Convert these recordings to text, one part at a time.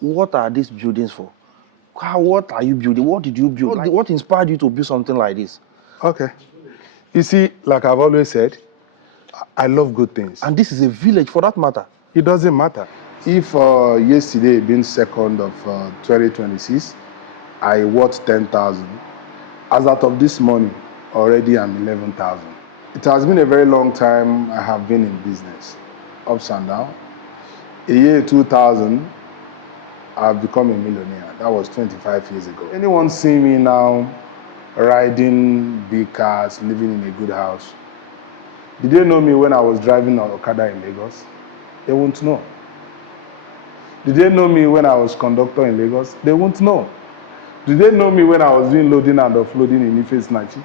what are these buildings for? What are you building? What did you build? What inspired you to build something like this? Okay. You see, like I've always said, I love good things. And this is a village for that matter. It doesn't matter. If yesterday being 2nd of 2026, I worth 10,000. As out of this morning, already I'm 11,000. It has been a very long time I have been in business, ups and downs. A year 2000, I've become a millionaire. That was 25 years ago. Anyone seeing me now riding big cars, living in a good house, did they know me when I was driving an Okada in Lagos? They won't know. Did they know me when I was conductor in Lagos? They won't know. Did they know me when I was doing loading and offloading in Ife Snachi?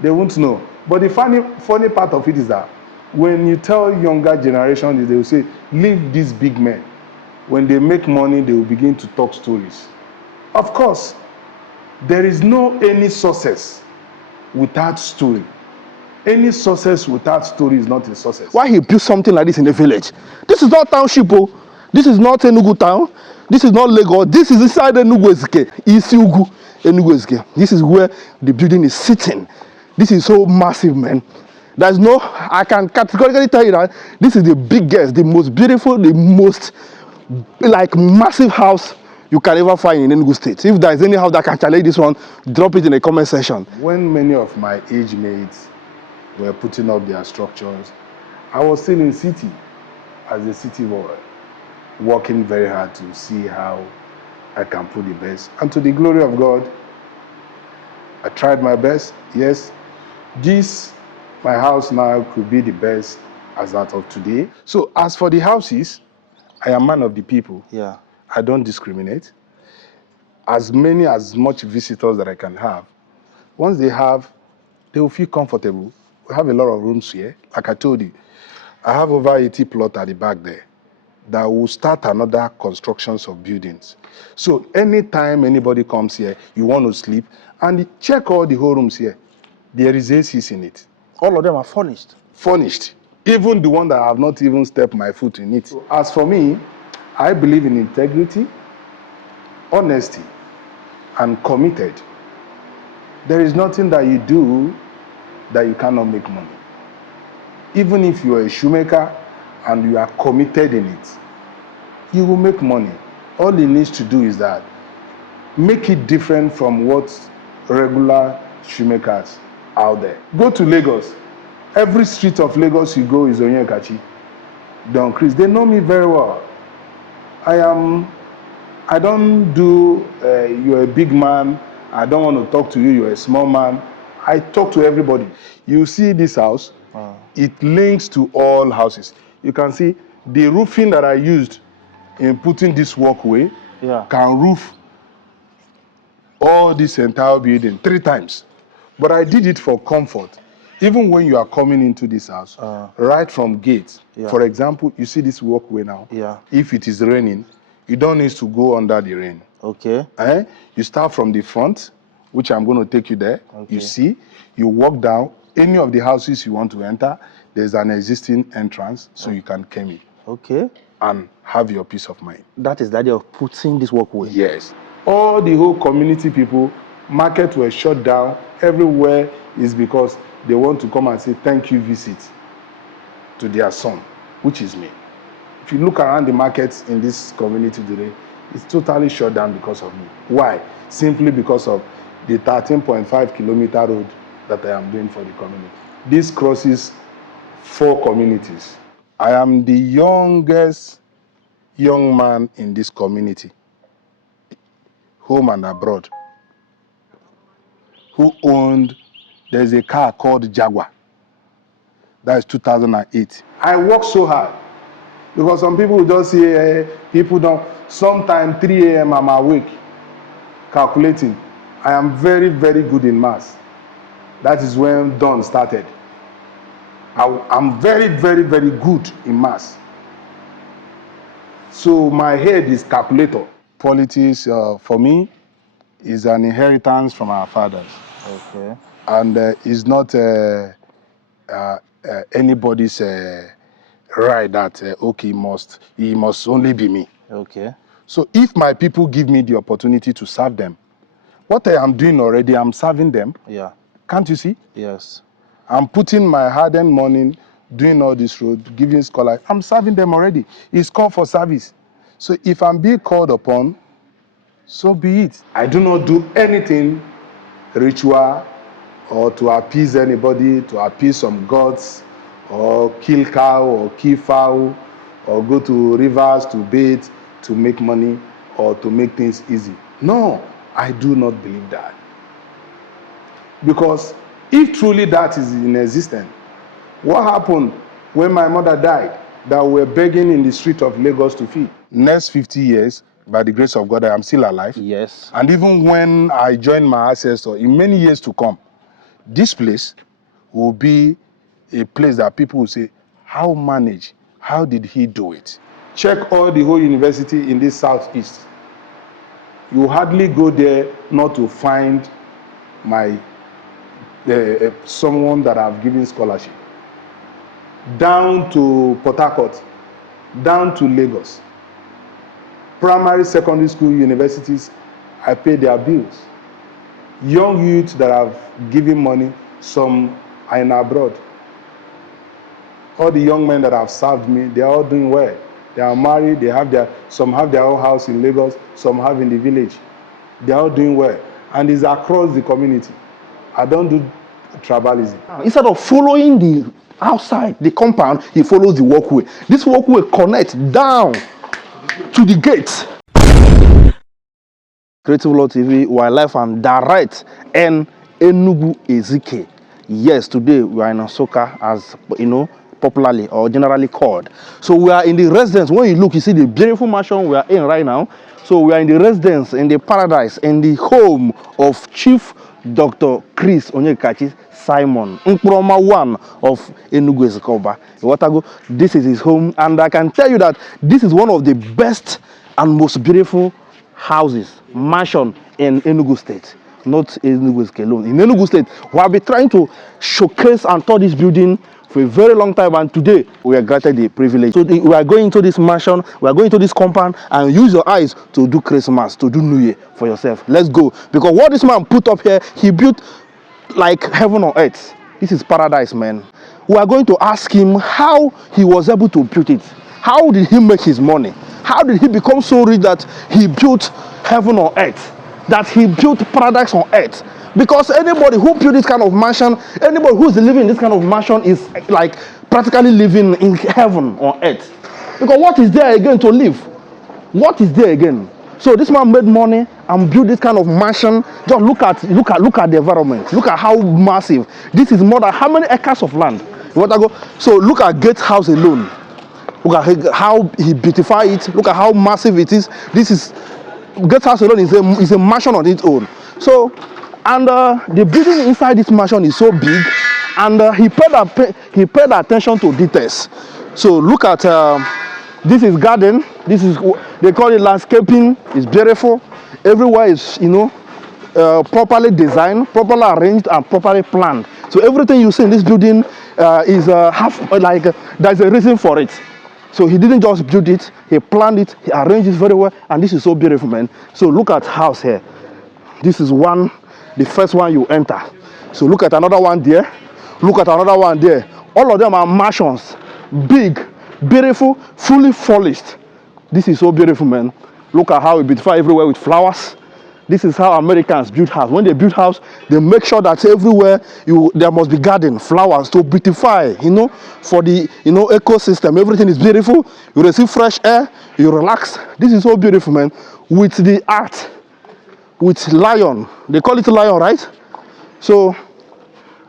They won't know. But the funny part of it is that when you tell younger generation, they will say, leave these big men. When they make money, they will begin to talk stories. Of course, there is no any success without story. Any success without story is not a success. Why he built something like this in a village? This is not township. This is not Enugu town. This is not Lagos. This is inside Enugu Ezike. Enugu Ezike. This is where the building is sitting. This is so massive, man. There's no, I can categorically tell you that this is the biggest, the most beautiful, the most like massive house you can ever find in Enugu State. If there's any house that can challenge this one, drop it in the comment section. When many of my age mates were putting up their structures, I was still in city as a city boy, working very hard to see how I can put the best. And to the glory of God, I tried my best. Yes, my house now could be the best as that of today. So as for the houses, I am man of the people. Yeah. I don't discriminate. As much visitors that I can have. Once they will feel comfortable. We have a lot of rooms here. Like I told you, I have over 80 plots at the back there that will start another constructions of buildings. So anytime anybody comes here, you want to sleep, and check all the whole rooms here. There is ACs in it. All of them are furnished. Furnished. Even the one that I have not even stepped my foot in it. So as for me, I believe in integrity, honesty, and committed. There is nothing that you do that you cannot make money. Even if you are a shoemaker and you are committed in it, you will make money. All it needs to do is that make it different from what regular shoemakers out there. Go to Lagos. Every street of Lagos you go is Onyekachi DonChris. They know me very well. I don't do, you're a big man, I don't want to talk to you, you're a small man. I talk to everybody. You see this house, it links to all houses. You can see the roofing that I used in putting this walkway can roof all this entire building 3 times. But I did it for comfort. Even when you are coming into this house, right from gate, for example, you see this walkway now. If it is raining, you don't need to go under the rain. Okay. You start from the front, which I'm going to take you there. Okay. You see, you walk down. Any of the houses you want to enter, there's an existing entrance, so you can come in. Okay. And have your peace of mind. That is the idea of putting this walkway. Yes. All the whole community people, markets were shut down. Everywhere is because they want to come and say thank you visit to their son, which is me. If you look around the markets in this community today, it's totally shut down because of me. Why? Simply because of the 13.5 kilometer road that I am doing for the community. This crosses 4 communities. I am the youngest young man in this community, home and abroad, who owned, there's a car called Jaguar. That is 2008. I work so hard because some people just say, people don't, sometime 3 a.m. I'm awake calculating. I am very, very good in maths. That is when dawn started. I'm very, very, very good in maths. So my head is calculator. Politics, for me, is an inheritance from our fathers. Okay. And it's not anybody's right that, okay, he must only be me. Okay. So if my people give me the opportunity to serve them, what I am doing already, I'm serving them. Yeah. Can't you see? Yes. I'm putting my hard-earned money, doing all this road, giving scholarship. I'm serving them already. It's called for service. So if I'm being called upon, so be it. I do not do anything ritual or to appease anybody, to appease some gods, or kill cow or kill fowl, or go to rivers to bathe, to make money, or to make things easy. No, I do not believe that. Because if truly that is in existence, what happened when my mother died that we were begging in the street of Lagos to feed? Next 50 years, by the grace of God, I am still alive. Yes. And even when I join my ancestors, in many years to come, this place will be a place that people will say, how manage? How did he do it? Check all the whole university in this southeast. You hardly go there not to find my someone that I've given scholarship. Down to Port Harcourt, down to Lagos. Primary, secondary school, universities, I pay their bills. Young youth that have given money, some are in abroad. All the young men that have served me, they are all doing well. They are married, some have their own house in Lagos, some have in the village. They are all doing well. And it's across the community. I don't do tribalism. Instead of following the outside, the compound, he follows the walkway. This walkway connects down to the gate. Creative Law TV, we are live and direct in Enugu Ezike. Yes, today we are in Osoka, as you know, popularly or generally called. So we are in the residence. When you look, you see the beautiful mansion we are in right now. So we are in the residence, in the paradise, in the home of Chief Dr. Chris Onyekachi Simon, Nkpuroma one of Enugu Ezike. This is his home, and I can tell you that this is one of the best and most beautiful houses, mansion in Enugu State. Not Enugu Ezike alone. In Enugu State, we have been trying to showcase and tour this building for a very long time, and today we are granted the privilege. So we are going to this mansion, we are going to this compound, and use your eyes to do Christmas, to do New Year for yourself. Let's go. Because what this man put up here, he built like heaven on earth. This is paradise, man. We are going to ask him how he was able to build it. How did he make his money? How did he become so rich that he built heaven on earth? That he built paradise on earth? Because anybody who built this kind of mansion, anybody who's living in this kind of mansion is like practically living in heaven on earth. Because what is there again to live? What is there again? So this man made money and built this kind of mansion. Just look at the environment. Look at how massive. This is more than how many acres of land? So look at Gate House alone. Look at how he beautified it. Look at how massive it is. This is Gate House alone is a mansion on its own. So, and the building inside this mansion is so big, and he paid attention to details. So look at this is garden. This is, they call it landscaping. It's beautiful. Everywhere is, you know, properly designed, properly arranged, and properly planned. So everything you see in this building is there's a reason for it. So he didn't just build it, he planned it, he arranged it very well, and this is so beautiful, man. So look at house here. This is one, the first one you enter. So look at another one there. Look at another one there. All of them are mansions, big, beautiful, fully furnished. This is so beautiful, man. Look at how we beautify everywhere with flowers. This is how Americans build house. When they build house, they make sure that everywhere there must be garden, flowers to beautify, you know, for the ecosystem. Everything is beautiful. You receive fresh air, you relax. This is so beautiful, man. With the art, with lion. They call it lion, right? So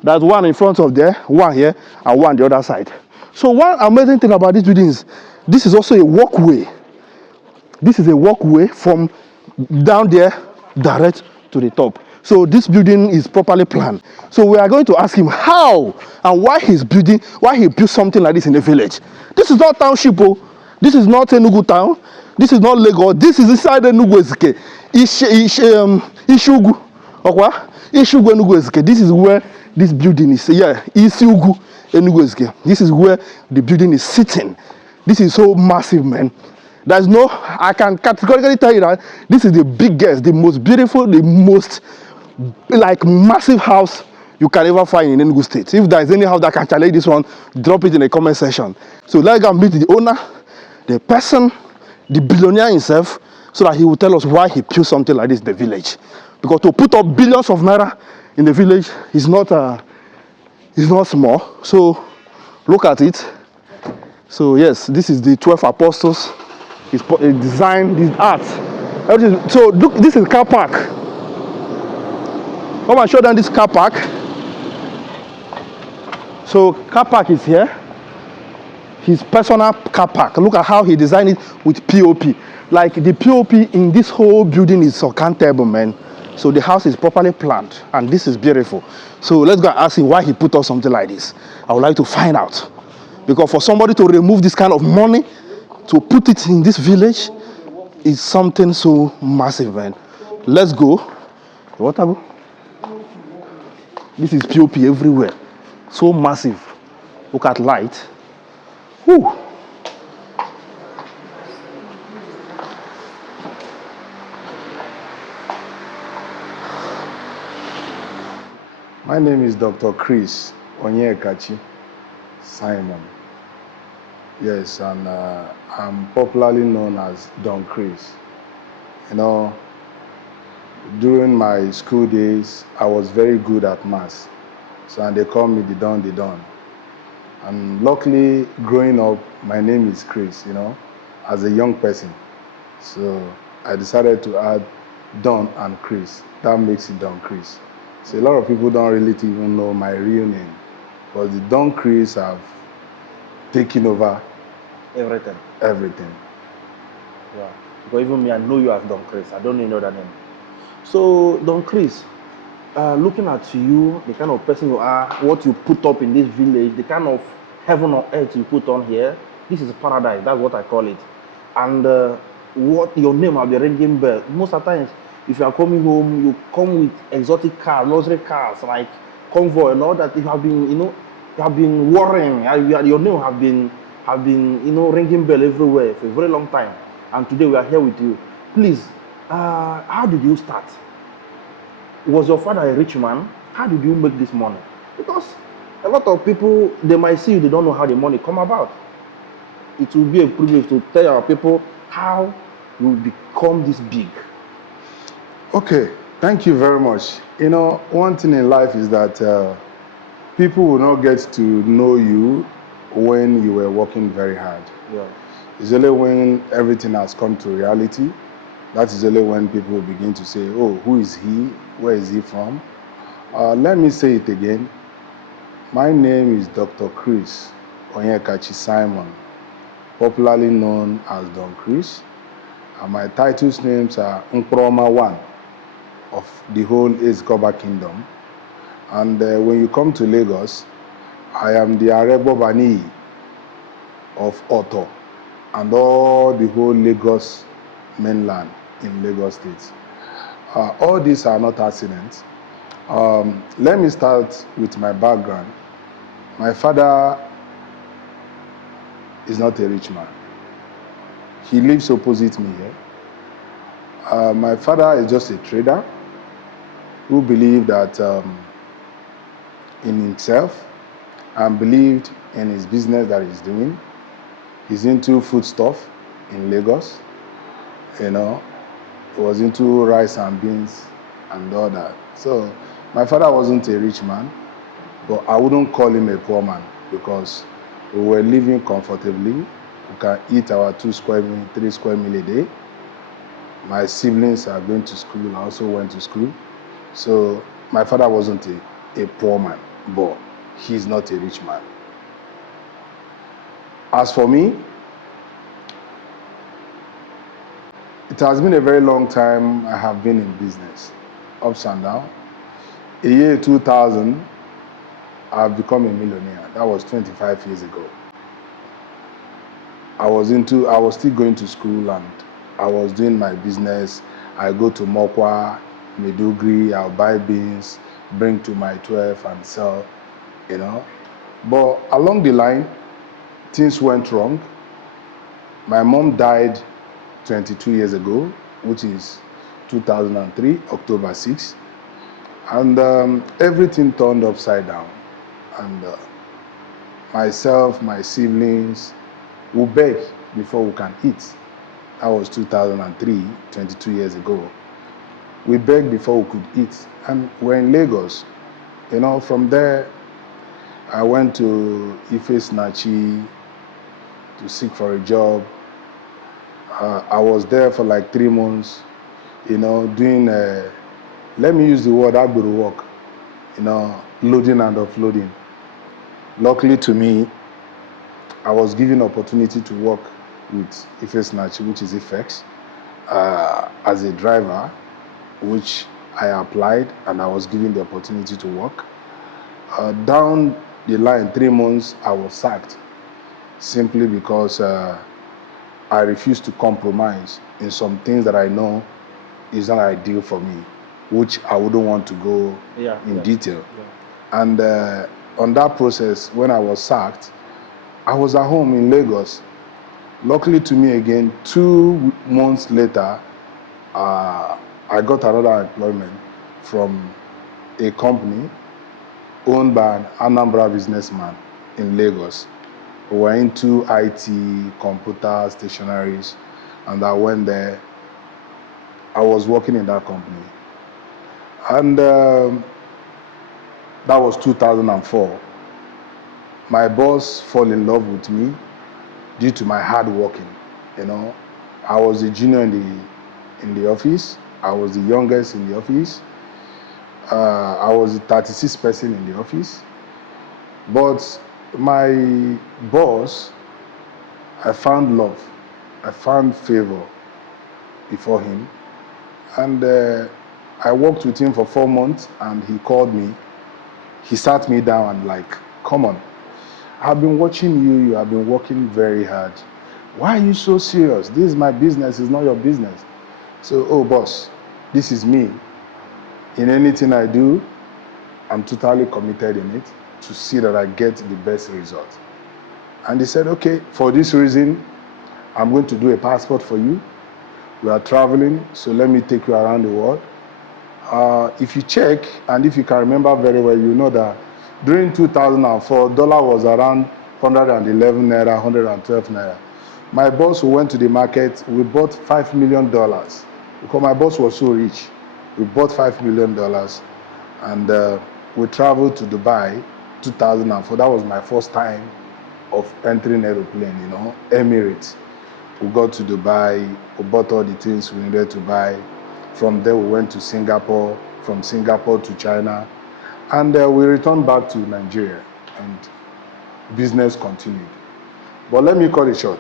there's one in front of there, one here, and one the other side. So one amazing thing about this building is this is also a walkway. This is a walkway from down there direct to the top. So this building is properly planned. So we are going to ask him how and why he built something like this in a village. This is not township. This is not Enugu town. This is not Lagos. This is inside Enugu Ezike. Ishugu. Ishugu Enugu Ezike. This is where this building is. Yeah, Ishugu Enugu Ezike. This is where the building is sitting. This is so massive, man. There's no, I can categorically tell you that this is the biggest, the most beautiful, the most like massive house you can ever find in Enugu State. If there's any house that can challenge this one, drop it in the comment section. So let's go and meet the owner, the person, the billionaire himself, so that he will tell us why he built something like this in the village. Because to put up billions of naira in the village is not small. So look at it. So yes, this is the 12 apostles. It's design, this art. Everything. So look, this is car park. Come and show them this car park. So car park is here. His personal car park. Look at how he designed it with POP. Like the POP in this whole building is uncountable, man. So the house is properly planned, and this is beautiful. So let's go and ask him why he put up something like this. I would like to find out. Because for somebody to remove this kind of money, to put it in this village, is something so massive, man. Let's go. What about? This is POP everywhere. So massive. Look at light. Whew. My name is Dr. Chris Onyekachi Simon. Yes, and I'm popularly known as DonChris. You know, during my school days, I was very good at maths. So, and they call me the Don. And luckily, growing up, my name is Chris, you know, as a young person. So I decided to add Don and Chris. That makes it DonChris. So a lot of people don't really even know my real name. But the DonChris have taken over everything. Yeah. Because even me, I know you as DonChris. I don't even know that name. So, DonChris, looking at you, the kind of person you are, what you put up in this village, the kind of heaven on earth you put on here, this is paradise. That's what I call it. And what your name will be ringing bell. Most of the times, if you are coming home, you come with exotic cars, luxury cars, like convoy and all that. You have been, you have been worrying. Your name have been, ringing bell everywhere for a very long time. And today we are here with you. Please, how did you start? Was your father a rich man? How did you make this money? Because a lot of people, they might see you, they don't know how the money come about. It will be a privilege to tell our people how you become this big. Okay, thank you very much. You know, one thing in life is that people will not get to know you when you were working very hard. Yeah. It's only when everything has come to reality, that is only when people begin to say, oh, who is he? Where is he from? Let me say it again. My name is Dr. Chris Onyekachi Simon, popularly known as DonChris. And my titles names are Nkpuroma 1 of the whole Ezike Kingdom. And when you come to Lagos, I am the Arebo Bani of Oto and all the whole Lagos mainland in Lagos State. All these are not accidents. Let me start with my background. My father is not a rich man. He lives opposite me here. My father is just a trader who believed that in himself and believed in his business that he's doing. He's into food stuff in Lagos. You know, he was into rice and beans and all that. So my father wasn't a rich man, but I wouldn't call him a poor man because we were living comfortably. We can eat our 2 square meal, 3 square meal a day. My siblings are going to school. I also went to school. So my father wasn't a poor man, but he's not a rich man. As for me, it has been a very long time I have been in business, ups and downs. In the year 2000, I've become a millionaire. That was 25 years ago. I was still going to school and I was doing my business. I go to Mokwa, Medugri, I'll buy beans, bring to my 12 and sell, you know. But along the line, things went wrong. My mom died 22 years ago, which is 2003, October 6th. And everything turned upside down. And myself, my siblings, we beg before we can eat. That was 2003, 22 years ago. We begged before we could eat. And we're in Lagos. You know, from there, I went to Ife Snachi to seek for a job. I was there for like 3 months, you know, doing, let me use the word Agbero work, you know, loading and offloading. Luckily to me, I was given opportunity to work with Ife Snachi, which is Ifex, as a driver, which I applied and I was given the opportunity to work. Down the line, 3 months, I was sacked simply because I refused to compromise in some things that I know is not ideal for me, which I wouldn't want to go in detail. Yeah. And on that process, when I was sacked, I was at home in Lagos. Luckily to me again, 2 months later, I got another employment from a company owned by an Anambra businessman in Lagos. We were into IT, computer, stationaries, and I went there. I was working in that company. And that was 2004. My boss fell in love with me due to my hard working. You know, I was a junior in the office. I was the youngest in the office. I was the 36th person in the office. But my boss, I found love. I found favor before him. And I worked with him for 4 months and he called me. He sat me down and like, come on, I've been watching you. You have been working very hard. Why are you so serious? This is my business, it's not your business. So, oh boss, this is me. In anything I do, I'm totally committed in it to see that I get the best result. And he said, okay, for this reason, I'm going to do a passport for you. We are traveling, so let me take you around the world. If you check, and if you can remember very well, you know that during 2004, dollar was around 111 naira, 112 naira. My boss who went to the market, we bought $5 million because my boss was so rich. We bought $5 million and we traveled to Dubai 2004. That was my first time of entering aeroplane, you know, Emirates. We got to Dubai, we bought all the things we needed to buy. From there, we went to Singapore, from Singapore to China, and we returned back to Nigeria, and business continued. But let me cut it short.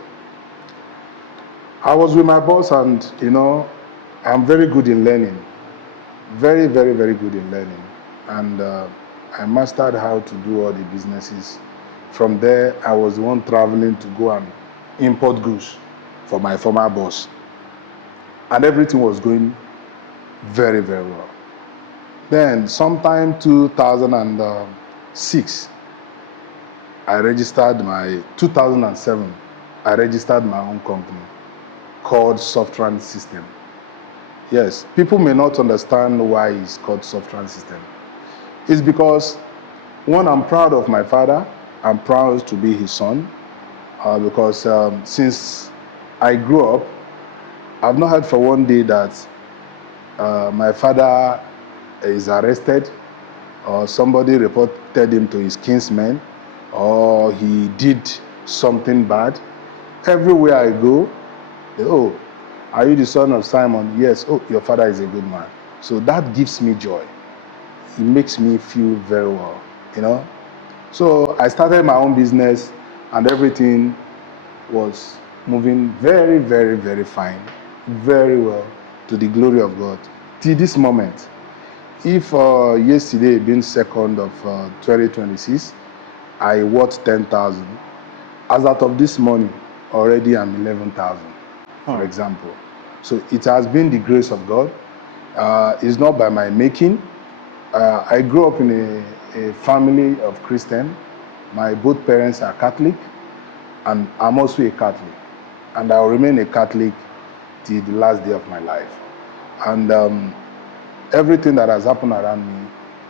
I was with my boss, and, you know, I'm very good in learning. Very, very, very good in learning. And I mastered how to do all the businesses. From there, I was the one traveling to go and import goods for my former boss. And everything was going very, very well. Then, sometime 2006, 2007, I registered my own company called Softran System. Yes, people may not understand why it's called Softran System. It's because, one, I'm proud of my father. I'm proud to be his son. Because since I grew up, I've not heard for one day that my father is arrested or somebody reported him to his kinsmen or he did something bad. Everywhere I go, oh, are you the son of Simon? Yes. Oh, your father is a good man. So that gives me joy. It makes me feel very well, you know. So I started my own business and everything was moving very, very, very fine, very well, to the glory of God. Till this moment, if yesterday being 2nd of 2026, I worth 10,000. As out of this morning, already I'm 11,000, for example. So it has been the grace of God. It's not by my making. I grew up in a family of Christian. My both parents are Catholic, and I'm also a Catholic. And I'll remain a Catholic till the last day of my life. And everything that has happened around me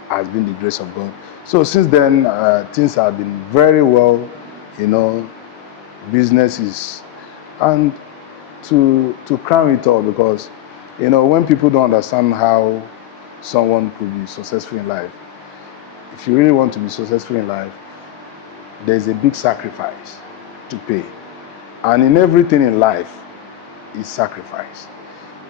has been the grace of God. So since then, things have been very well, businesses. And to crown it all, because, when people don't understand how someone could be successful in life, if you really want to be successful in life, there's a big sacrifice to pay. And in everything in life is sacrifice.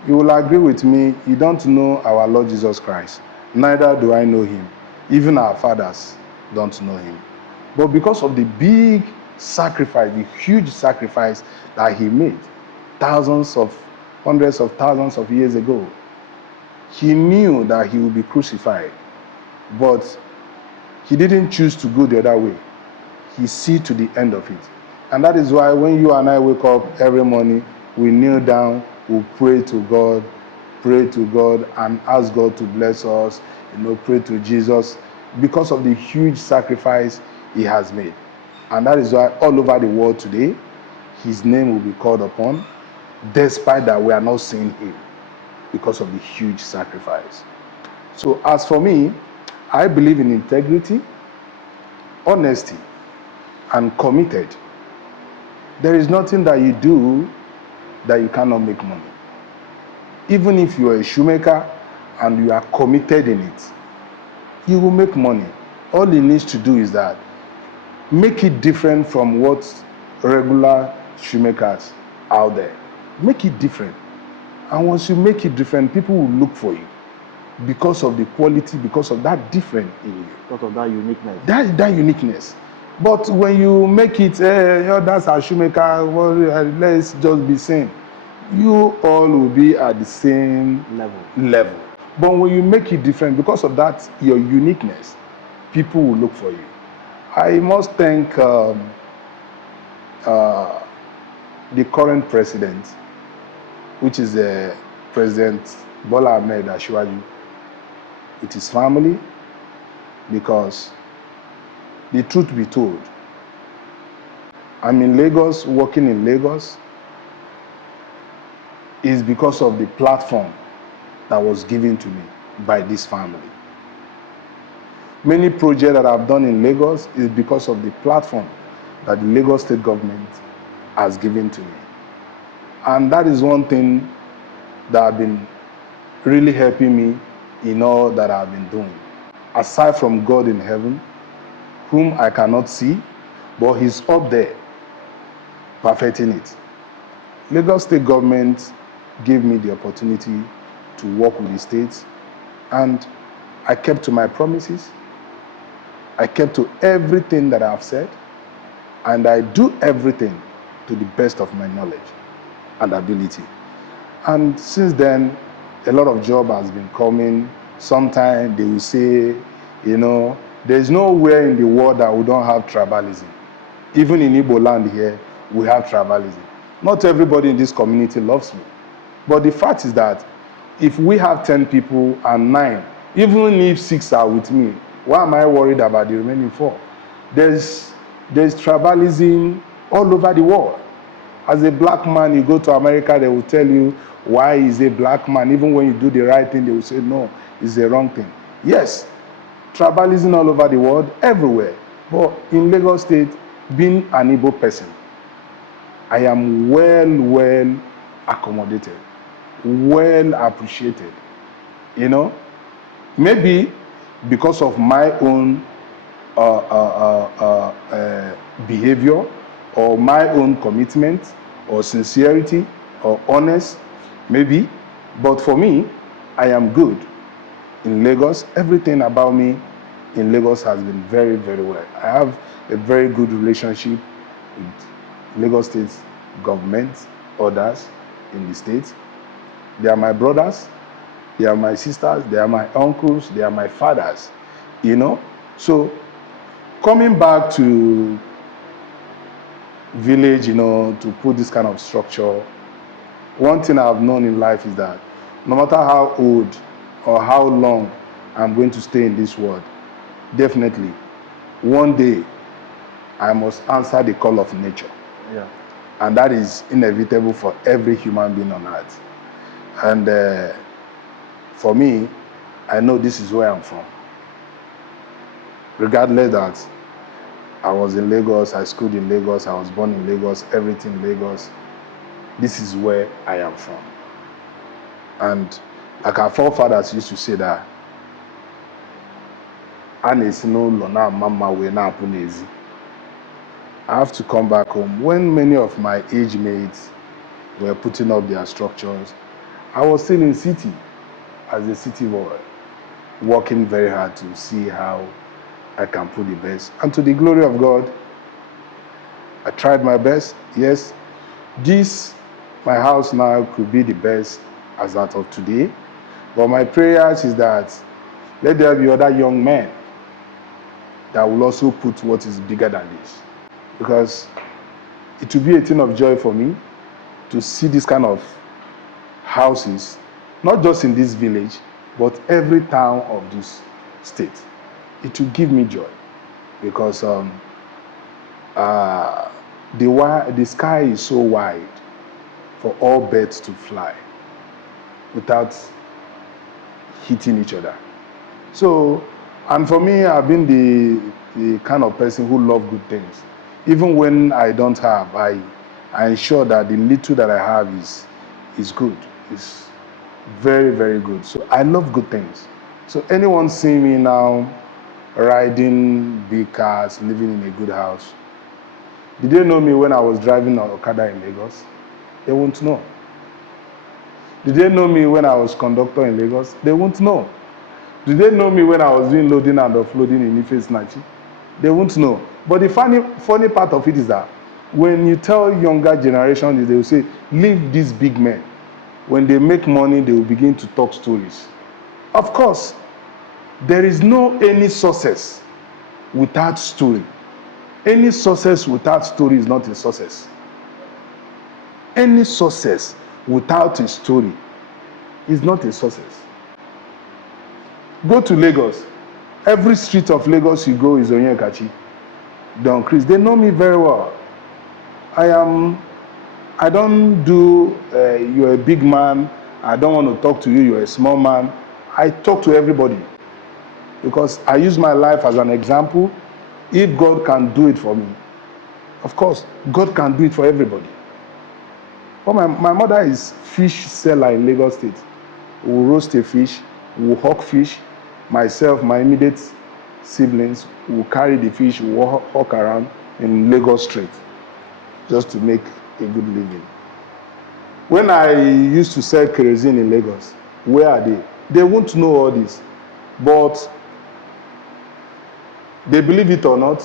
You will agree with me, you don't know our Lord Jesus Christ. Neither do I know him. Even our fathers don't know him. But because of the big sacrifice, the huge sacrifice that he made, hundreds of thousands of years ago, he knew that he would be crucified. But he didn't choose to go the other way. He see to the end of it. And that is why when you and I wake up every morning, we kneel down, we pray to God, and ask God to bless us, pray to Jesus, because of the huge sacrifice he has made. And that is why all over the world today, his name will be called upon, despite that we are not seeing him, because of the huge sacrifice. So as for me, I believe in integrity, honesty, and committed. There is nothing that you do that you cannot make money. Even if you are a shoemaker and you are committed in it, you will make money. All he needs to do is that make it different from what regular shoemakers out there. Make it different. And once you make it different, people will look for you because of the quality, because of that different in you. Because of that uniqueness. That uniqueness. But when you make it, that's our shoemaker, well, let's just be same. You all will be at the same level. But when you make it different, because of that, your uniqueness, people will look for you. I must thank the current president, which is President Bola Ahmed Asiwaju, with his family, because the truth be told, I'm in Lagos, working in Lagos, is because of the platform that was given to me by this family. Many projects that I've done in Lagos is because of the platform that the Lagos State government has given to me. And that is one thing that has been really helping me in all that I've been doing. Aside from God in heaven, whom I cannot see, but he's up there perfecting it. Lagos State government gave me the opportunity to work with the states, and I kept to my promises. I kept to everything that I've said, and I do everything to the best of my knowledge and ability. And since then, a lot of job has been coming. Sometimes they will say, there's nowhere in the world that we don't have tribalism. Even in Igbo land here, we have tribalism. Not everybody in this community loves me. But the fact is that if we have 10 people and 9, even if 6 are with me, why am I worried about the remaining 4? There's tribalism all over the world. As a black man, you go to America, they will tell you why he's a black man. Even when you do the right thing, they will say, no, it's the wrong thing. Yes, tribalism all over the world, everywhere. But in Lagos State, being an Igbo person, I am well accommodated, well appreciated. Maybe because of my own behavior, or my own commitment, or sincerity, or honest, maybe. But for me, I am good. In Lagos, everything about me in Lagos has been very, very well. I have a very good relationship with Lagos State government, others in the state. They are my brothers, they are my sisters, they are my uncles, they are my fathers, So coming back to village, to put this kind of structure, one thing I've known in life is that no matter how old or how long I'm going to stay in this world, definitely one day I must answer the call of nature. Yeah. And that is inevitable for every human being on earth. And for me, I know this is where I'm from. Regardless that I was in Lagos, I schooled in Lagos, I was born in Lagos, everything in Lagos, this is where I am from. And like our forefathers used to say that, I have to come back home. When many of my age mates were putting up their structures, I was still in city as a city boy, working very hard to see how I can put the best. And to the glory of God, I tried my best. Yes, my house now could be the best as that of today. But my prayers is that let there be other young men that will also put what is bigger than this. Because it will be a thing of joy for me to see this kind of houses, not just in this village, but every town of this state. It will give me joy because the sky is so wide for all birds to fly without hitting each other. So, and for me, I've been the kind of person who loves good things. Even when I don't have, I ensure that the little that I have is good. It's very, very good. So I love good things. So anyone seeing me now riding big cars, living in a good house, did they know me when I was driving an Okada in Lagos? They won't know. Did they know me when I was conductor in Lagos? They won't know. Did they know me when I was doing loading and offloading in Ife Snatchy? They won't know. But the funny part of it is that when you tell younger generation, they will say, leave these big men. When they make money, they will begin to talk stories. Of course, there is no any success without story. Any success without story is not a success. Any success without a story is not a success. Go to Lagos. Every street of Lagos you go is Onyekachi DonChris. They know me very well. I don't do, you're a big man, I don't want to talk to you, you're a small man. I talk to everybody because I use my life as an example. If God can do it for me, of course, God can do it for everybody. But my mother is fish seller in Lagos State. We will roast a fish, we will hawk fish. Myself, my immediate siblings will carry the fish, we will hawk around in Lagos Street just to make a good living. When I used to sell kerosene in Lagos, where are they? They won't know all this. But they believe it or not,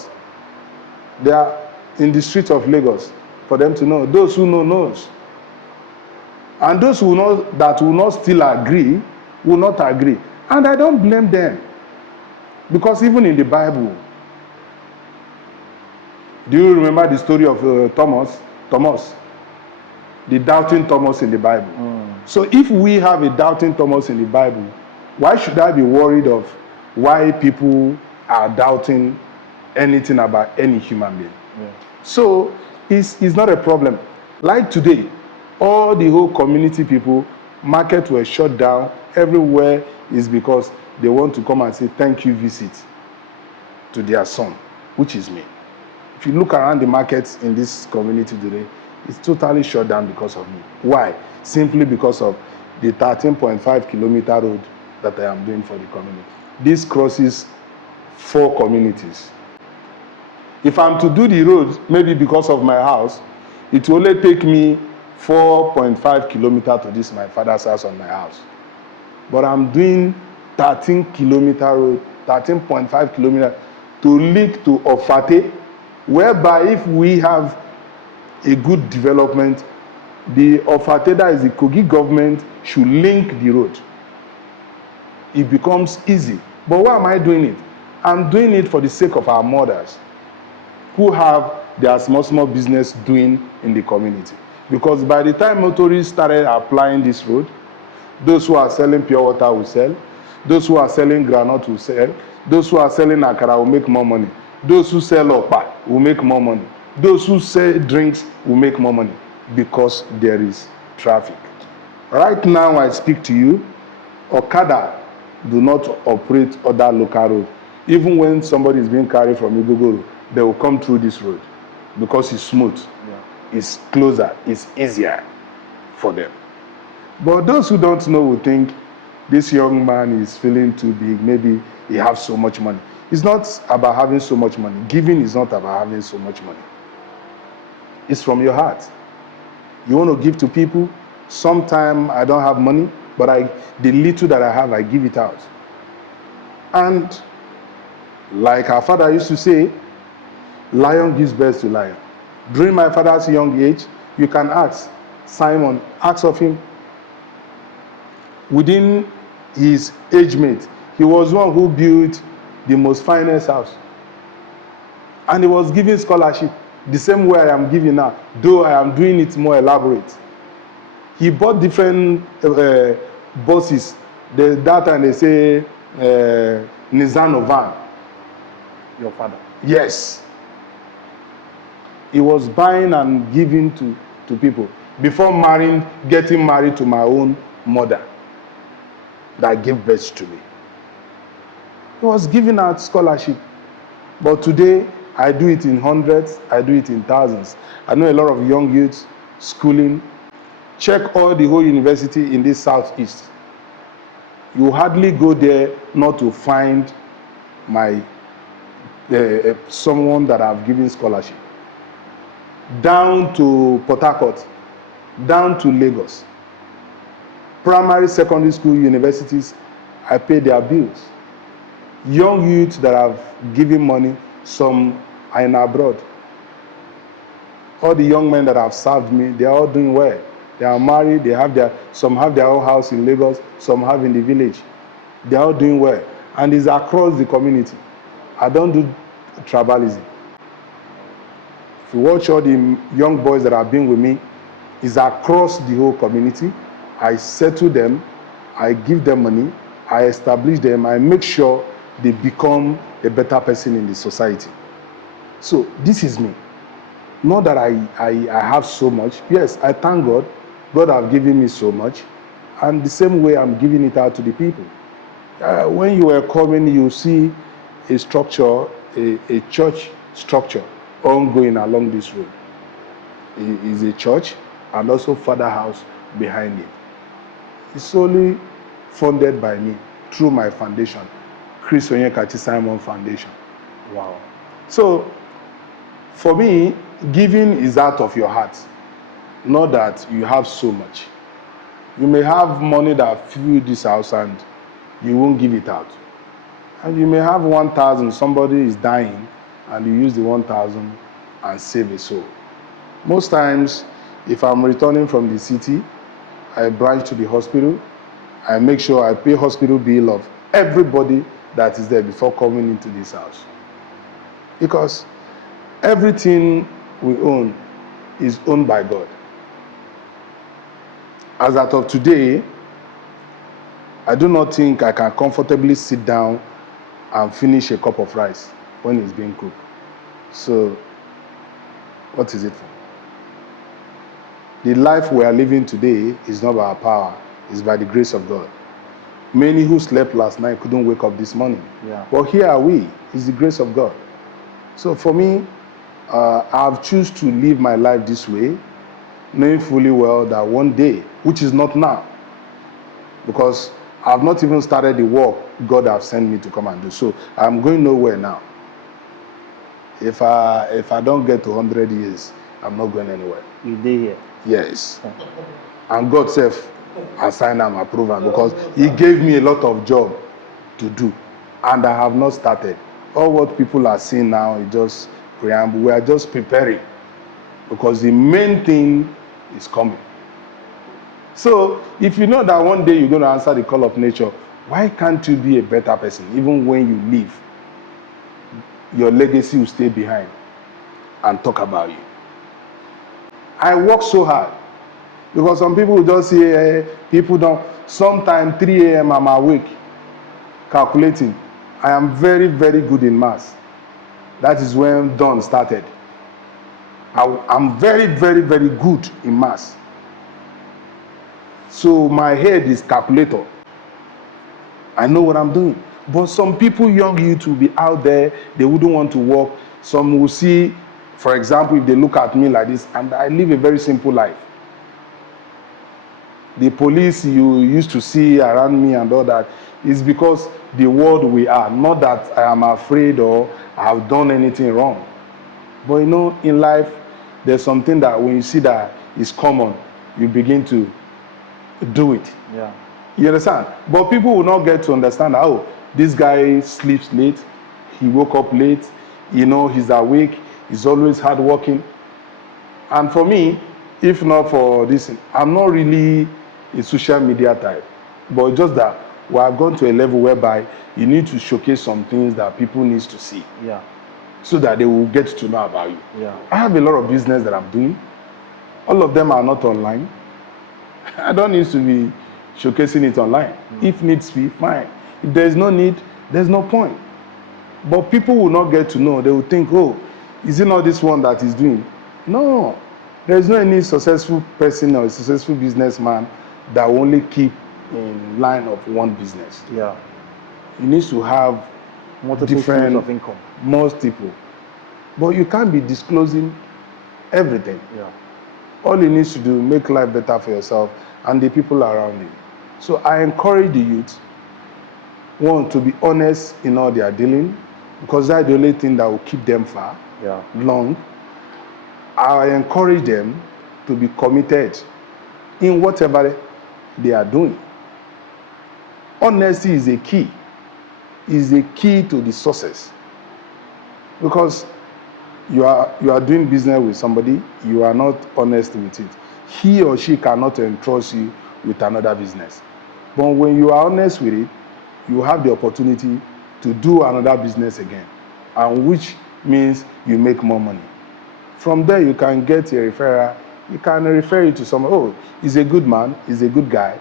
they are in the streets of Lagos for them to know. Those who know knows. And those who know that will not still agree, will not agree. And I don't blame them. Because even in the Bible, do you remember the story of Thomas? The doubting Thomas in the Bible. So if we have a doubting Thomas in the Bible, why should I be worried of why people are doubting anything about any human being? So it's not a problem. Like today, all the whole community people, market were shut down everywhere is because they want to come and say thank you visit to their son, which is me. If you look around the markets in this community today, it's totally shut down because of me. Why? Simply because of the 13.5 kilometer road that I am doing for the community. This crosses 4 communities. If I'm to do the road, maybe because of my house, it will only take me 4.5 kilometers to this my father's house on my house. But I'm doing 13-kilometer road, 13.5 kilometers to lead to Ofate, whereby if we have a good development, the Ofate, that is the Kogi government, should link the road. It becomes easy. But why am I doing it? I'm doing it for the sake of our mothers who have their small business doing in the community. Because by the time motorists started applying this road, those who are selling pure water will sell, those who are selling groundnut will sell, those who are selling akara will make more money, those who sell okpa will make more money. Those who sell drinks will make more money because there is traffic. Right now I speak to you, Okada do not operate other local roads. Even when somebody is being carried from Igbo, they will come through this road because it's smooth, it's closer, it's easier for them. But those who don't know will think this young man is feeling too big, maybe he has so much money. It's not about having so much money. Giving is not about having so much money. It's from your heart. You want to give to people. Sometimes I don't have money, but the little that I have, I give it out. And like our father used to say, lion gives birth to lion. During my father's young age, you can ask Simon, ask of him. Within his age mate, he was one who built the most finest house. And he was giving scholarship the same way I am giving now, though I am doing it more elaborate. He bought different buses. That time they say Nissan van. Your father? Yes. He was buying and giving to people before getting married to my own mother that gave birth to me. He was giving out scholarship. But today, I do it in hundreds, I do it in thousands. I know a lot of young youths schooling. Check all the whole university in this southeast. You hardly go there not to find someone that I've given scholarship. Down to Port Harcourt, down to Lagos. Primary, secondary school, universities, I pay their bills. Young youths that have given money, some are in abroad. All the young men that have served me, they are all doing well. They are married, some have their own house in Lagos, some have in the village. They are all doing well. And it's across the community. I don't do tribalism. If you watch all the young boys that have been with me, it's across the whole community. I settle them, I give them money, I establish them, I make sure they become a better person in the society. So this is me. Not that I have so much. Yes, I thank God. God has given me so much. And the same way I'm giving it out to the people. When you were coming, you see a structure, a church structure ongoing along this road. It is a church and also Father House behind it. It's solely funded by me through my foundation, Onyekachi Simon Foundation. Wow. So, for me, giving is out of your heart, not that you have so much. You may have money that fills this house and you won't give it out. And you may have 1,000, somebody is dying, and you use the 1,000 and save a soul. Most times, if I'm returning from the city, I branch to the hospital. I make sure I pay hospital bill of everybody that is there before coming into this house. Because everything we own is owned by God. As at of today, I do not think I can comfortably sit down and finish a cup of rice when it's being cooked. So, what is it for? The life we are living today is not by our power, it's by the grace of God. Many who slept last night couldn't wake up this morning. Yeah. But here are we, it's the grace of God. So for me, I've chosen to live my life this way, knowing fully well that one day, which is not now, because I've not even started the work God has sent me to come and do. So I'm going nowhere now. If I don't get to 100 years, I'm not going anywhere. You did here. Yes. And God self assigned them approval because He gave me a lot of job to do. And I have not started. All what people are seeing now is just preamble. We are just preparing because the main thing is coming. So if you know that one day you're going to answer the call of nature, why can't you be a better person? Even when you leave, your legacy will stay behind and talk about you. I work so hard because some people will just say, people don't. Sometimes 3 a.m. I'm awake calculating. I am very, very good in maths. That is when dawn started. I'm very, very, very good in maths. So my head is calculator. I know what I'm doing. But some people, young youth, will be out there, they wouldn't want to work. Some will see, for example, if they look at me like this, and I live a very simple life. The police you used to see around me and all that is because the world we are, not that I am afraid or I have done anything wrong. But you know, in life, there's something that when you see that is common, you begin to do it. Yeah. You understand? But people will not get to understand, oh, this guy sleeps late, he woke up late, you know, he's awake, he's always hardworking. And for me, if not for this, I'm not really a social media type. But just that we have gone to a level whereby you need to showcase some things that people need to see. Yeah. So that they will get to know about you. Yeah. I have a lot of business that I'm doing. All of them are not online. I don't need to be showcasing it online. If needs be, fine. If there is no need, there's no point. But people will not get to know. They will think, oh, is it not this one that is doing? No. There is no any successful person or successful businessman that will only keep in line of one business. Yeah. You need to have Multiple different streams of income. most people. But you can't be disclosing everything. Yeah. All you need to do, make life better for yourself and the people around you. So I encourage the youth, one, to be honest in all they are dealing, because that's the only thing that will keep them far, long. I encourage them to be committed in whatever they are doing. Honesty is a key. Is a key to the success. Because you are doing business with somebody, you are not honest with it. He or she cannot entrust you with another business. But when you are honest with it, you have the opportunity to do another business again, and which means you make more money. From there, you can get a referral. You can refer it to someone. Oh, he's a good man, he's a good guy.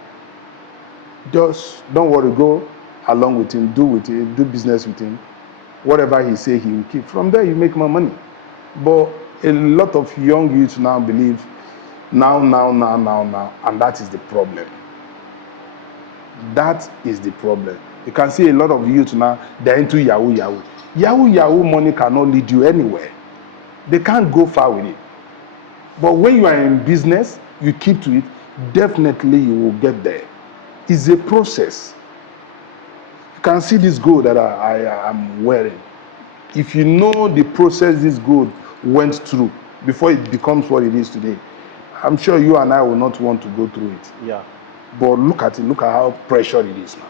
Just don't worry, go along with him, do business with him. Whatever he say, he will keep. From there, you make more money. But a lot of young youth now believe now, and that is the problem. That is the problem. You can see a lot of youth now, they're into Yahoo. Yahoo money cannot lead you anywhere. They can't go far with it. But when you are in business, you keep to it, definitely you will get there. It's a process. You can see this gold that I am wearing. If you know the process this gold went through before it becomes what it is today, I'm sure you and I will not want to go through it. Yeah. But look at it, look at how pressured it is now.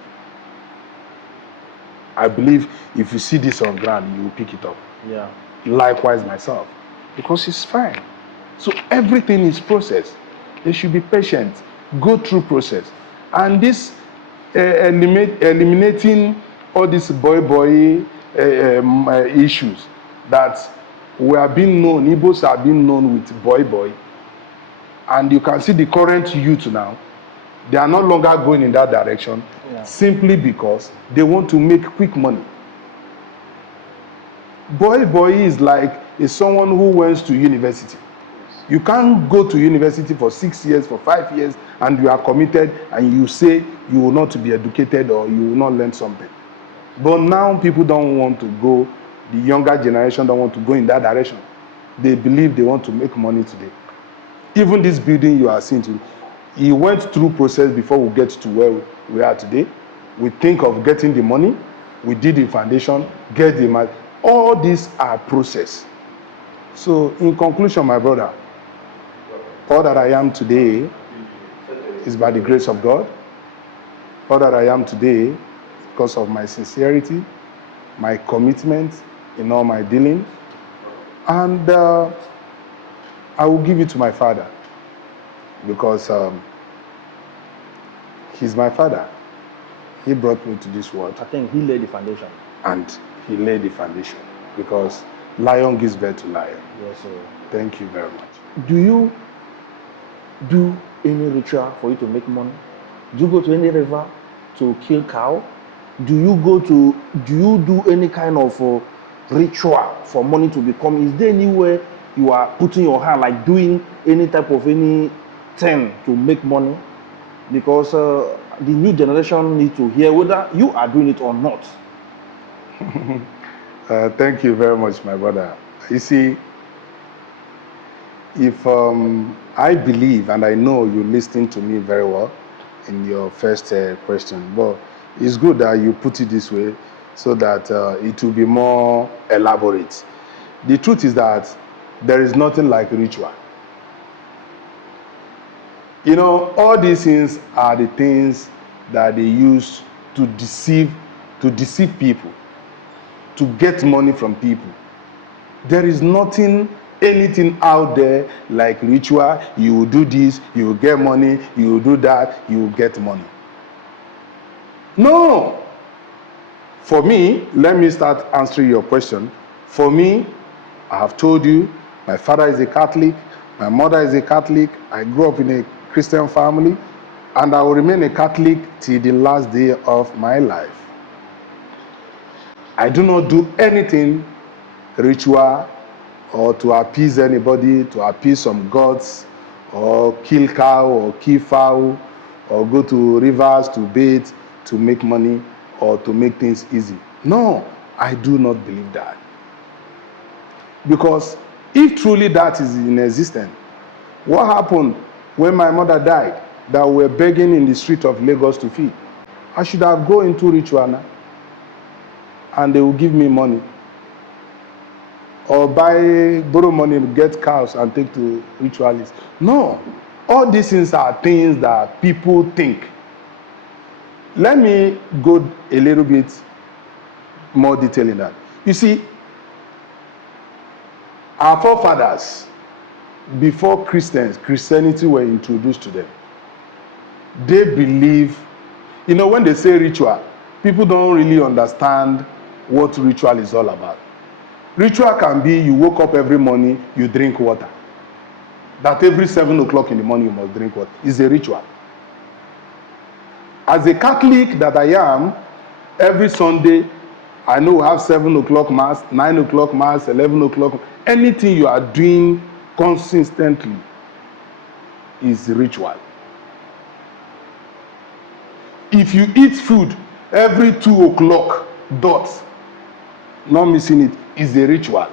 I believe if you see this on ground, you will pick it up. Yeah. Likewise myself, because it's fine. So everything is process. They should be patient, go through process. And this eliminating all these boy issues that we are being known, Igbos are being known with boy. And you can see the current youth now, they are no longer going in that direction, simply because they want to make quick money. Boy is like someone who went to university. You can't go to university for 6 years, for 5 years, and you are committed, and you say you will not be educated or you will not learn something. But now people don't want to go, the younger generation don't want to go in that direction. They believe they want to make money today. Even this building you are seeing today, it went through process before we get to where we are today. We think of getting the money, we did the foundation, get the money. All these are process. So in conclusion, my brother, all that I am today is by the grace of God. All that I am today because of my sincerity, my commitment in all my dealing. And I will give it to my father because he's my father. He brought me to this world. I think he laid the foundation. And he laid the foundation because lion gives birth to lion. Yes, sir. Thank you very much. Do you do any ritual for you to make money? Do you go to any river to kill cow? Do you do any kind of ritual for money to become? Is there anywhere you are putting your hand, like doing any type of anything to make money, because the new generation need to hear whether you are doing it or not. Thank you very much, my brother. You see, if I believe, and I know you listened to me very well in your first question, but it's good that you put it this way so that it will be more elaborate. The truth is that there is nothing like ritual. You know, all these things are the things that they use to deceive people, to get money from people. There is anything out there like ritual. You will do this, you will get money, you will do that, you will get money. No. For me, let me start answering your question. For me, I have told you, my father is a Catholic, my mother is a Catholic, I grew up in a Christian family, and I will remain a Catholic till the last day of my life. I do not do anything ritual or to appease anybody, to appease some gods, or kill cow or kill fowl, or go to rivers to bathe to make money or to make things easy. No, I do not believe that. Because if truly that is in existence, what happened when my mother died that we were begging in the street of Lagos to feed? I should have gone into ritual now, and they will give me money. Or borrow money, get cows and take to ritualists. No, all these things are things that people think. Let me go a little bit more detail in that. You see, our forefathers, before Christianity were introduced to them, they believe, you know, when they say ritual, people don't really understand what ritual is all about. Ritual can be you woke up every morning, you drink water. That every 7 o'clock in the morning you must drink water. It's a ritual. As a Catholic that I am, every Sunday, I know we have 7 o'clock mass, 9 o'clock mass, 11 o'clock. Anything you are doing consistently is ritual. If you eat food every 2 o'clock dot, not missing it, is a ritual.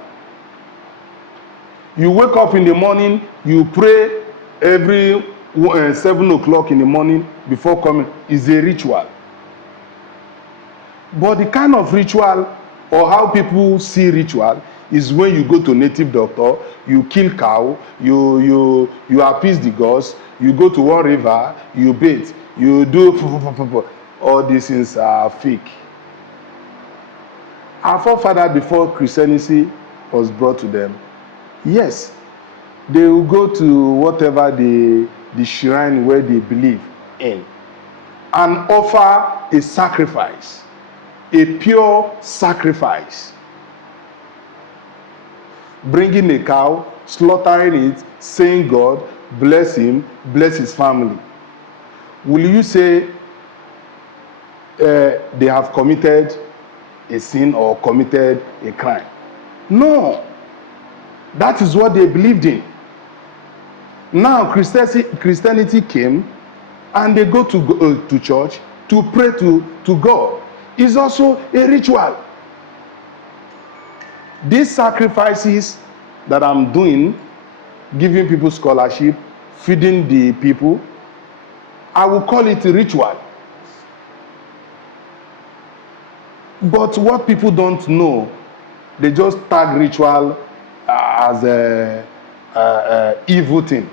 You wake up in the morning, you pray every 7 o'clock in the morning before coming, is a ritual. But the kind of ritual or how people see ritual is when you go to native doctor, you kill cow, you appease the gods, you go to one river, you bathe, you do all these things are fake. Our forefather before Christianity was brought to them, yes, they will go to whatever the shrine where they believe in and offer a sacrifice, a pure sacrifice. Bringing a cow, slaughtering it, saying God, bless him, bless his family. Will you say they have committed a sin or committed a crime? No. That is what they believed in. Now Christianity came and they go to church to pray to God. It's also a ritual. These sacrifices that I'm doing, giving people scholarship, feeding the people, I will call it a ritual. But what people don't know, they just tag ritual as a evil thing.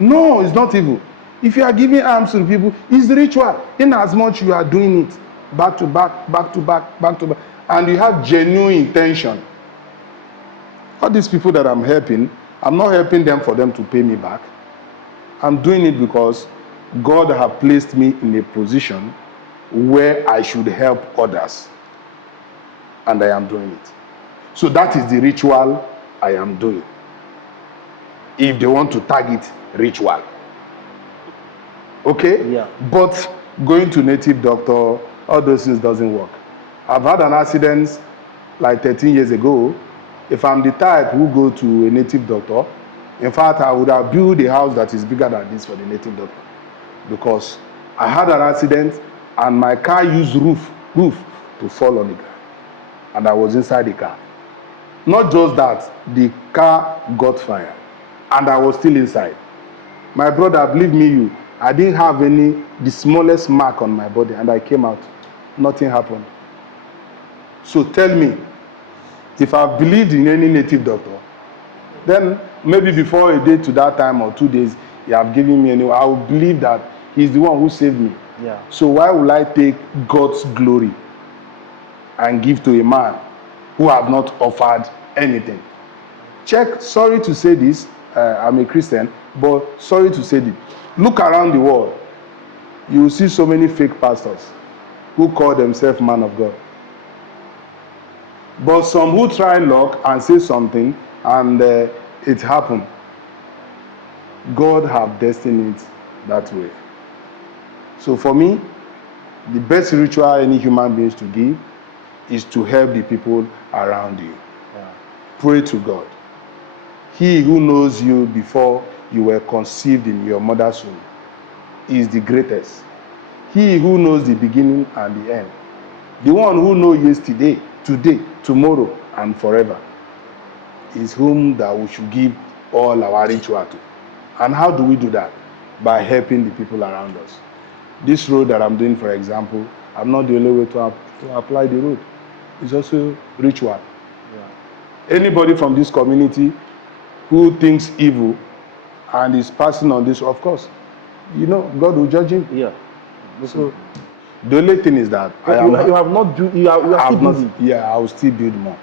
No, it's not evil. If you are giving alms to people, it's ritual. In as much you are doing it back to back, back to back, back to back, and you have genuine intention. All these people that I'm helping, I'm not helping them for them to pay me back. I'm doing it because God has placed me in a position where I should help others. And I am doing it. So that is the ritual I am doing. If they want to tag it ritual. Okay? Yeah. But going to native doctor, all those things doesn't work. I've had an accident like 13 years ago If I'm the type who go to a native doctor, in fact, I would have built a house that is bigger than this for the native doctor, because I had an accident and my car used roof to fall on the ground, and I was inside the car. Not just that, the car got fired and I was still inside. My brother, believe me, I didn't have the smallest mark on my body, and I came out. Nothing happened. So tell me, if I believed in any native doctor, then maybe before a day to that time or 2 days, you have given me anyway, I will believe that he's the one who saved me. Yeah. So why will I take God's glory and give to a man who have not offered anything? Check, sorry to say this, I'm a Christian, but sorry to say this. Look around the world. You will see so many fake pastors who call themselves man of God. But some who try luck and say something and it happened. God have destined it that way. So for me, the best ritual any human beings to give is to help the people around you. Yeah. Pray to God. He who knows you before you were conceived in your mother's womb is the greatest. He who knows the beginning and the end. The one who knows yesterday, today, tomorrow, and forever is whom that we should give all our ritual to. And how do we do that? By helping the people around us. This road that I'm doing, for example, I'm not the only way to apply the road. It's also ritual. Yeah. Anybody from this community who thinks evil and is passing on this, of course, God will judge him. Yeah. So the only thing is that you have not built. You are still building. Yeah, I will still build more.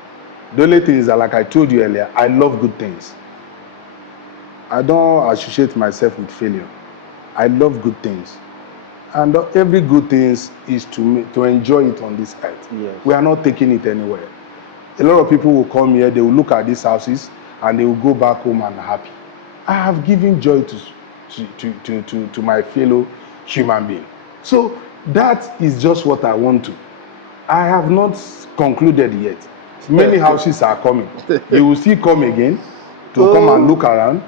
The only thing is that, like I told you earlier, I love good things. I don't associate myself with failure. I love good things, and every good thing is to enjoy it on this earth. Yes. We are not taking it anywhere. A lot of people will come here, they will look at these houses, and they will go back home and happy. I have given joy to my fellow human being. So that is just what I want to. I have not concluded yet. Many houses are coming. You will still come again to come and look around,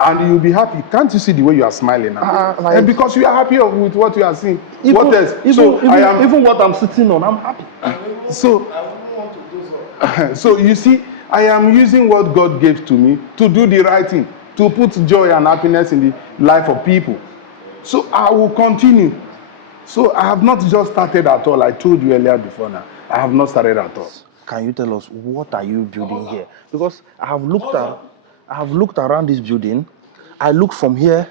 and you'll be happy. Can't you see the way you are smiling now? And because you are happy with what you are seeing. What else? Even what I'm sitting on, I'm happy. So you see, I am using what God gave to me to do the right thing, to put joy and happiness in the life of people. So I will continue. So I have not just started at all. I told you earlier before now. I have not started at all. Can you tell us what are you building here? Because I have looked around this building. I looked from here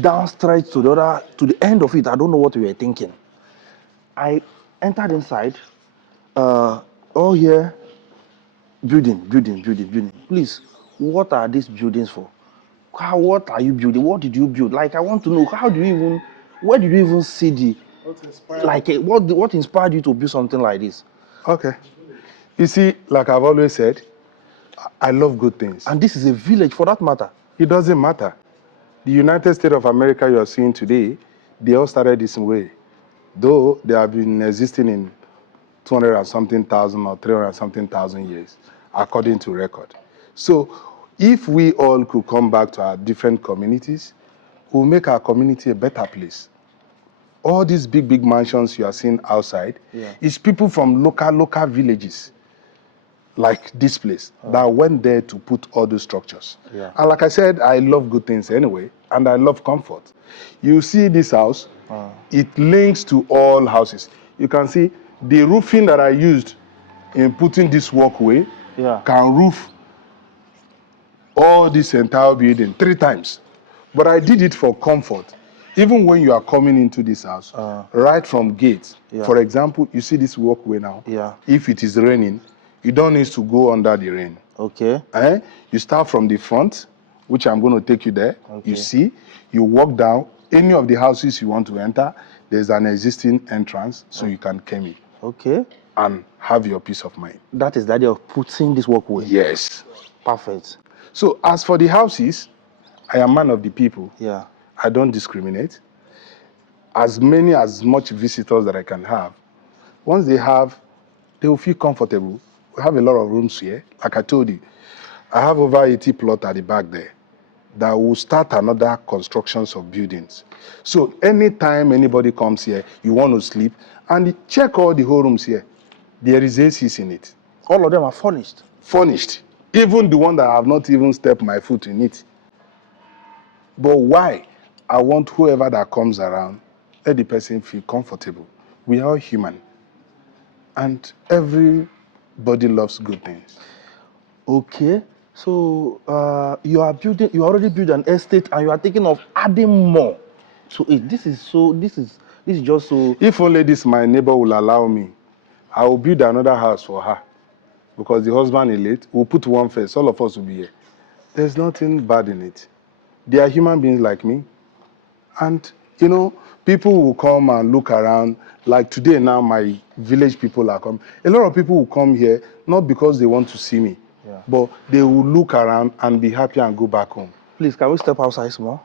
down straight to the end of it. I don't know what we were thinking. I entered inside. All here, building. Please, what are these buildings for? What are you building? What did you build? Like, I want to know, where did you even see what inspired you to build something like this? Okay. You see, like I've always said, I love good things. And this is a village for that matter. It doesn't matter. The United States of America you are seeing today, they all started this way. Though they have been existing in 200 and something thousand or 300 and something thousand years, according to record. So if we all could come back to our different communities, we'll make our community a better place. All these big mansions you are seeing outside is people from local villages, like this place, that went there to put all those structures. Yeah. And like I said, I love good things anyway, and I love comfort. You see this house, it links to all houses. You can see the roofing that I used in putting this walkway can roof all this entire building 3 times. But I did it for comfort. Even when you are coming into this house, right from gates, for example, you see this walkway now. Yeah. If it is raining, you don't need to go under the rain. Okay. You start from the front, which I'm going to take you there. Okay. You see, you walk down. Any of the houses you want to enter, there's an existing entrance, so you can come in. Okay. And have your peace of mind. That is the idea of putting this walkway? Yes. Perfect. So as for the houses, I am man of the people. Yeah. I don't discriminate. As much visitors that I can have, once they will feel comfortable. We have a lot of rooms here. Like I told you, I have over 80 plots at the back there that will start another constructions of buildings. So anytime anybody comes here, you want to sleep, and check all the whole rooms here. There is ACs in it. All of them are furnished. Furnished. Even the one that I have not even stepped my foot in it. But why? I want whoever that comes around, let the person feel comfortable. We are all human. And everybody loves good things. Okay. So you already built an estate, and you are thinking of adding more. So this is just so. If only this my neighbor will allow me, I will build another house for her. Because the husband is late, we'll put one first, all of us will be here. There's nothing bad in it. They are human beings like me. And, you know, people will come and look around. Like today now, my village people are coming. A lot of people will come here, not because they want to see me, but they will look around and be happy and go back home. Please, can we step outside some more?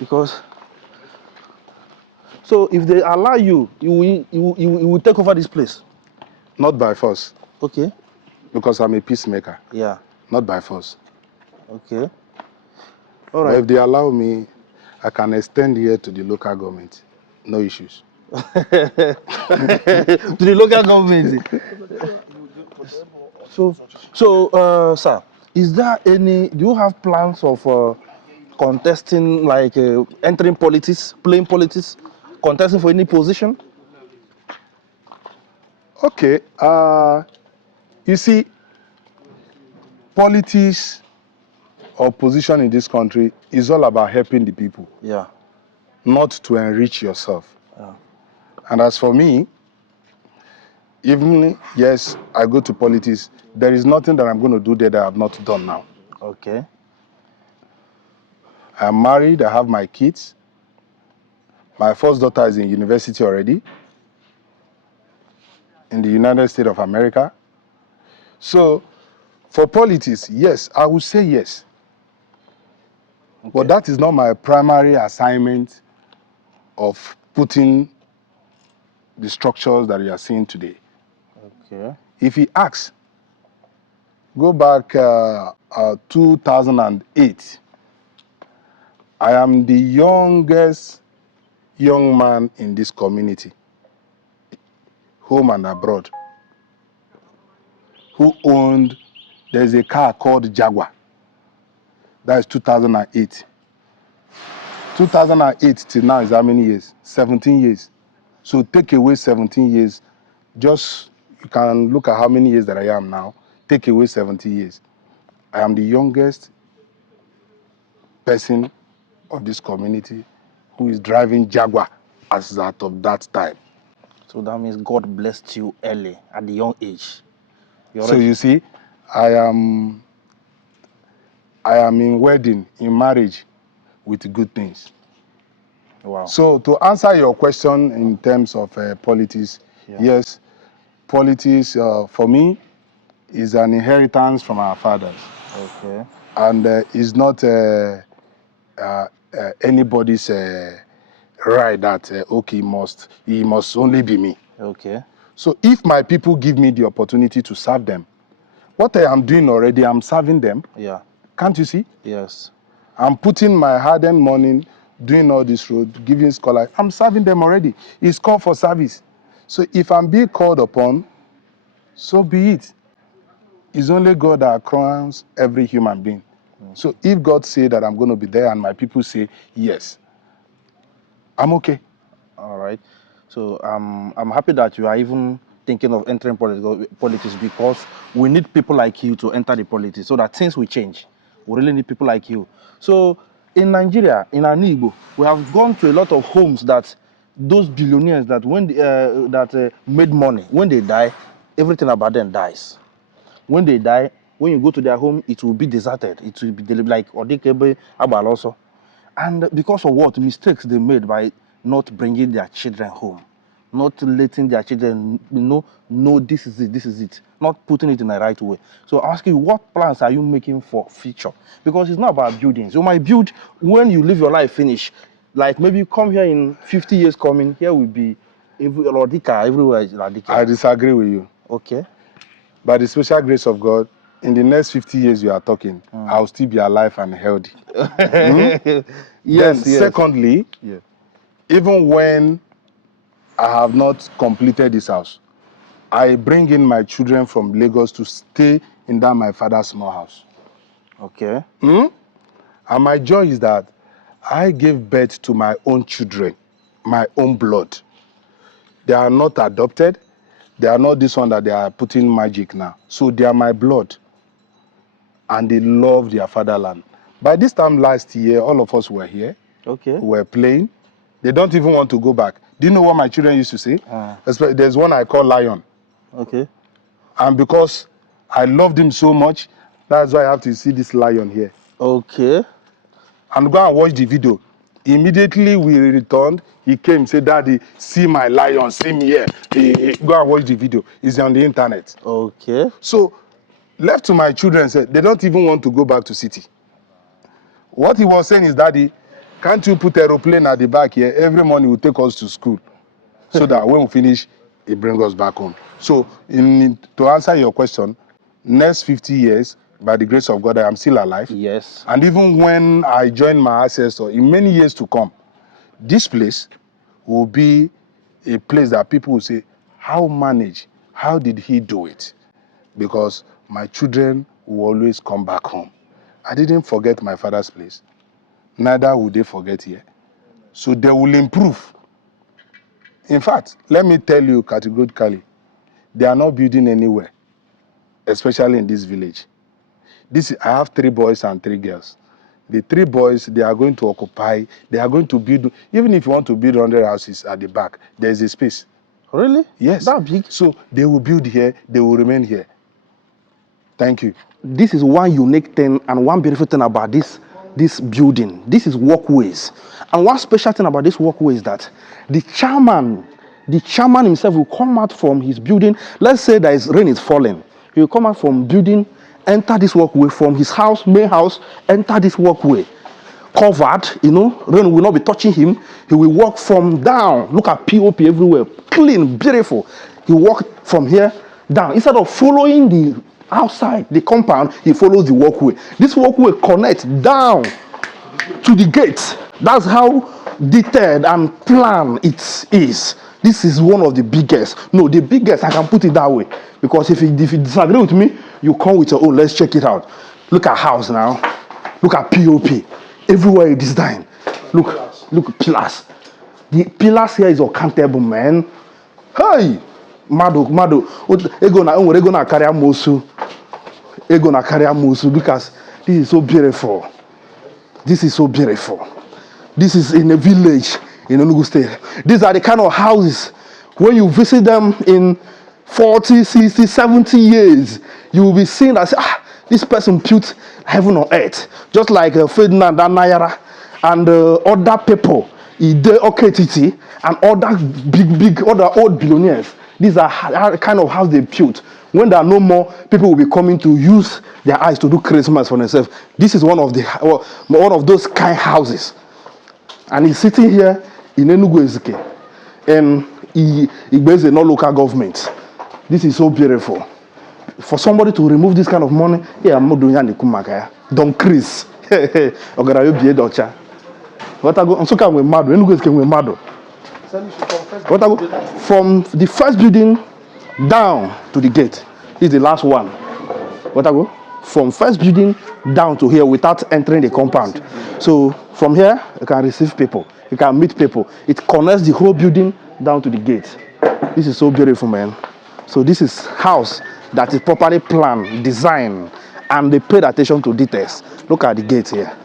Because... So if they allow you, you will take over this place? Not by force. Okay. Because I'm a peacemaker. Yeah. Not by force. Okay. All right. But if they allow me, I can extend here to the local government. No issues. To the local government. So, sir, is there do you have plans of contesting, like entering politics, playing politics, contesting for any position? Okay. You see, politics or position in this country is all about helping the people. Yeah. Not to enrich yourself. Yeah. And as for me, even, yes, I go to politics, there is nothing that I'm going to do there that I have not done now. Okay. I'm married, I have my kids. My first daughter is in university already, in the United States of America. So, for politics, yes, I would say yes. Okay. But that is not my primary assignment of putting the structures that you are seeing today. Okay. If he asks, go back 2008, I am the youngest young man in this community, home and abroad, who owned, there's a car called Jaguar. That is 2008. 2008 till now is how many years? 17 years. So take away 17 years, just, you can look at how many years that I am now, take away 70 years. I am the youngest person of this community who is driving Jaguar as that of that time. So that means God blessed you early, at the young age. So you see, I am in wedding, in marriage, with good things. Wow. So to answer your question in terms of politics, yes, politics for me is an inheritance from our fathers. Okay. And is not anybody's right that okay, he must only be me. Okay. So if my people give me the opportunity to serve them, what I am doing already, I'm serving them. Yeah. Can't you see? Yes. I'm putting my hard-earned money, doing all this road, giving scholarship. I'm serving them already. It's called for service. So if I'm being called upon, so be it. It's only God that crowns every human being. So if God say that I'm going to be there and my people say yes, I'm okay. All right. So I'm happy that you are even thinking of entering politics, because we need people like you to enter the politics so that things will change. We really need people like you. So in Nigeria, in Igbo, we have gone to a lot of homes that those billionaires that when made money, when they die, everything about them dies. When they die, when you go to their home, it will be deserted. It will be like Odekebe Abal also. And because of what? Mistakes they made by not bringing their children home, not letting their children know this is it, not putting it in the right way. So I ask you, what plans are you making for future? Because it's not about buildings. You might build when you live your life finish. Like maybe you come here in 50 years coming, here will be Everywhere is Radika. I disagree with you. Okay. By the special grace of God, in the next 50 years you are talking, I'll still be alive and healthy. Yes, secondly, yeah. even when I have not completed this house, I bring in my children from Lagos to stay in that my father's small house. Okay. And my joy is that I gave birth to my own children, my own blood. They are not adopted. They are not this one that they are putting magic now. So they are my blood. And they love their fatherland. By this time last year, all of us were here. Okay. We were playing. They don't even want to go back. Do you know what my children used to say? There's one I call Lion. Okay. And because I loved him so much, that's why I have to see this lion here. Okay. And go and watch the video. Immediately we returned, he came, said, Daddy, see my lion, see me here. Go and watch the video. It's on the internet. Okay. So, left to my children, said they don't even want to go back to city. What he was saying is, Daddy, can't you put aeroplane at the back here? Every morning will take us to school. So that when we finish, it brings us back home. So, to answer your question, next 50 years, by the grace of God, I am still alive. Yes. And even when I join my ancestor, in many years to come, this place will be a place that people will say, how manage? How did he do it? Because my children will always come back home. I didn't forget my father's place. Neither will they forget here. So they will improve. In fact, let me tell you categorically, they are not building anywhere, especially in this village. I have 3 boys and 3 girls. The 3 boys, they are going to occupy, they are going to build, even if you want to build 100 houses at the back, there is a space. Really? Yes. That big? So they will build here, they will remain here. Thank you. This is one unique thing and one beautiful thing about this building. This is walkways. And one special thing about this walkway is that the chairman himself will come out from his building. Let's say rain is falling. He will come out from building, enter this walkway from his house, main house, enter this walkway. Covered, rain will not be touching him. He will walk from down. Look at POP everywhere. Clean, beautiful. He walk from here down. Instead of following the outside, the compound, he follows the walkway. This walkway connects down to the gate. That's how detailed and planned it is. This is one of the biggest. No, the biggest, I can put it that way. Because if you disagree with me, you come with your own. Let's check it out. Look at house now. Look at POP. Everywhere it is designed. Look pillars. The pillars here is uncountable, man. Hey! Mado. Ego na carry mosu. Because this is so beautiful. This is so beautiful. This is in a village in Enugu State. These are the kind of houses when you visit them in 40, 60, 70 years, you will be seeing that this person built heaven on earth. Just like Ferdinand Nayara and other people, Ide Oketiti, and other other old billionaires. These are the kind of house they built. When there are no more, people will be coming to use their eyes to do Christmas for themselves. This is one of those kind houses. And he's sitting here in Enugu Ezike. And Igbo is no local government. This is so beautiful. For somebody to remove this kind of money, I'm not doing anything. DonChris. From the first building down to the gate. This is the last one. From first building down to here without entering the compound. So from here, you can receive people. You can meet people. It connects the whole building down to the gate. This is so beautiful, man. So this is house that is properly planned, designed, and they paid attention to details. Look at the gate here.